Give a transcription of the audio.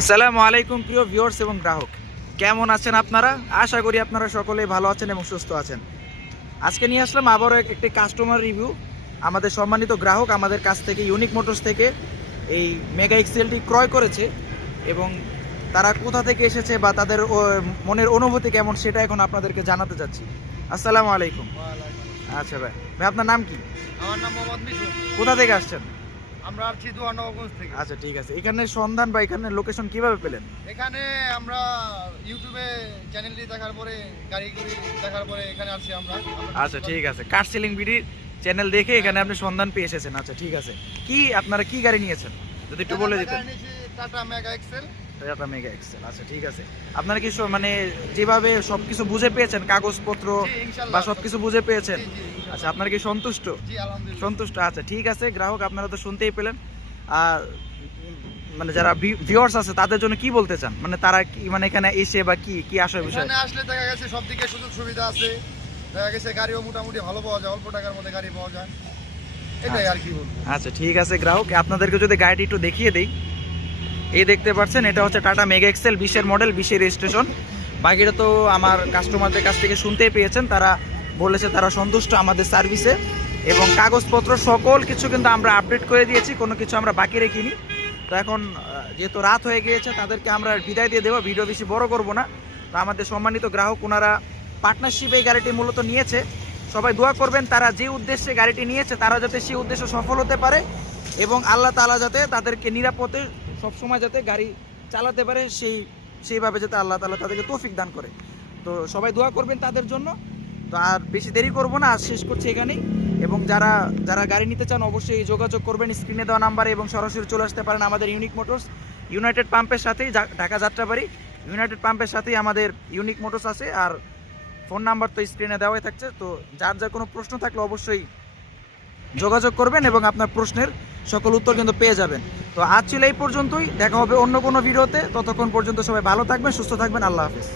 আসসালামু আলাইকুম প্রিয় ভিউয়ার্স এবং গ্রাহক। কেমন আছেন আপনারা? আশা করি আপনারা সকলেই ভালো আছেন এবং সুস্থ আছেন। আজকে নিয়ে আসলাম আবারও একটি কাস্টমার রিভিউ আমাদের সম্মানিত গ্রাহক আমাদের কাছ থেকে ইউনিক মোটরস থেকে এই মেগা এক্সেলটি ক্রয় করেছে এবং তারা কোথা থেকে এসেছে বা তাদের মনের অনুভূতি কেমন সেটা এখন আপনাদেরকে জানাতে চাচ্ছি আসসালামু আলাইকুম। আচ্ছা ভাই ভাই আপনার নাম কি? আমার নাম মোহাম্মদ মিঠু। কোথা থেকে আসছেন? আমরা আসছি দুয়ারনগরগঞ্জ থেকে। আচ্ছা ঠিক আছে। এখানে সন্ধান বা এখানে লোকেশন কীভাবে পেলেন? এখানে আমরা ইউটিউবে চ্যানেলটি দেখার পরে গাড়িগুলি দেখার পরে এখানে আসছি আমরা। আমরা- আচ্ছা ঠিক আছে। কার সেলিং বিডির চ্যানেল দেখে এখানে আপনি সন্ধান পেয়ে এসেছেন। আচ্ছা ঠিক আছে। কি আপনারা কি গাড়ি নিয়েছেন? যদি একটু বলে দিতেন। Tata mega excel Toyota mega excel আচ্ছা ঠিক আছে। আপনারা কি মানে যেভাবে সবকিছু বুঝে পেয়েছেন কাগজপত্র বা সবকিছু বুঝে পেয়েছেন। আচ্ছা আপনারা কি সন্তুষ্ট? সন্তুষ্ট আচ্ছা ঠিক আছে গ্রাহক আপনারা তো শুনতেই পেলেন। আর মানে যারা ভিউয়ার্স আছে তাদের জন্য কি বলতে চান? মানে তারা কি মানে এখানে এসে বা কি কি আসার বিষয়? এখানে আসলে দেখা গেছে সব দিকে সুযোগ সুবিধা আছে। দেখা গেছে গাড়িও মোটামুটি ভালো পাওয়া যায় অল্প টাকার মধ্যে গাড়ি পাওয়া যায়। এটাই আর কি বলব। আচ্ছা ঠিক আছে গ্রাহক আপনাদেরকে যদি গাড়িটি একটু দেখিয়ে দেই। এই দেখতে পাচ্ছেন, এটা হচ্ছে টাটা মেগা এক্সেল বিশের মডেল বিশের রেজিস্ট্রেশন বাকিটা তো আমার কাস্টমারদের কাছ থেকে শুনতেই পেয়েছেন, তারা বলেছে তারা সন্তুষ্ট আমাদের সার্ভিসে এবং কাগজপত্র সকল কিছু কিন্তু আমরা আপডেট করে দিয়েছি, কোনো কিছু আমরা বাকি রেখিনি। তো এখন যেহেতু রাত হয়ে গিয়েছে, তাদেরকে আমরা বিদায় দিয়ে দেবো, ভিডিও বেশি বড় করব না। তো আমাদের সম্মানিত গ্রাহক, ওনারা পার্টনারশিপে এই গাড়িটি মূলত নিয়েছে। সবাই দোয়া করবেন, তারা যে উদ্দেশ্যে গাড়িটি নিয়েছে, তারা যাতে সেই উদ্দেশ্যে সফল হতে পারে। এবং আল্লাহ তালা যাতে তাদেরকে নিরাপদে সবসময় যাতে গাড়ি চালাতে পারে সেই, সেইভাবে যাতে আল্লাহ তালা তাদেরকে তৌফিক দান করে। তো সবাই দোয়া করবেন তাদের জন্য। তো আর বেশি দেরি করব না আর শেষ করছি এখানেই। এবং যারা যারা গাড়ি নিতে চান অবশ্যই যোগাযোগ করবেন স্ক্রিনে দেওয়া নাম্বারে এবং সরাসরি চলে আসতে পারেন আমাদের ইউনিক মোটরস ইউনাইটেড পাম্পের সাথেই ঢাকা যাত্রাবাড়ি। ইউনাইটেড পাম্পের সাথেই আমাদের ইউনিক মোটরস আছে আর ফোন নাম্বার তো স্ক্রিনে দেওয়াই থাকছে। তো যার যার কোনো প্রশ্ন থাকলে অবশ্যই যোগাযোগ করবেন এবং আপনার প্রশ্নের সকল উত্তর কিন্তু পেয়ে যাবেন। তো আজ ছিল এই পর্যন্তই, দেখা হবে অন্য কোনো ভিডিওতে। ততক্ষণ পর্যন্ত সবাই ভালো থাকবেন, সুস্থ থাকবেন, আল্লাহ হাফিজ।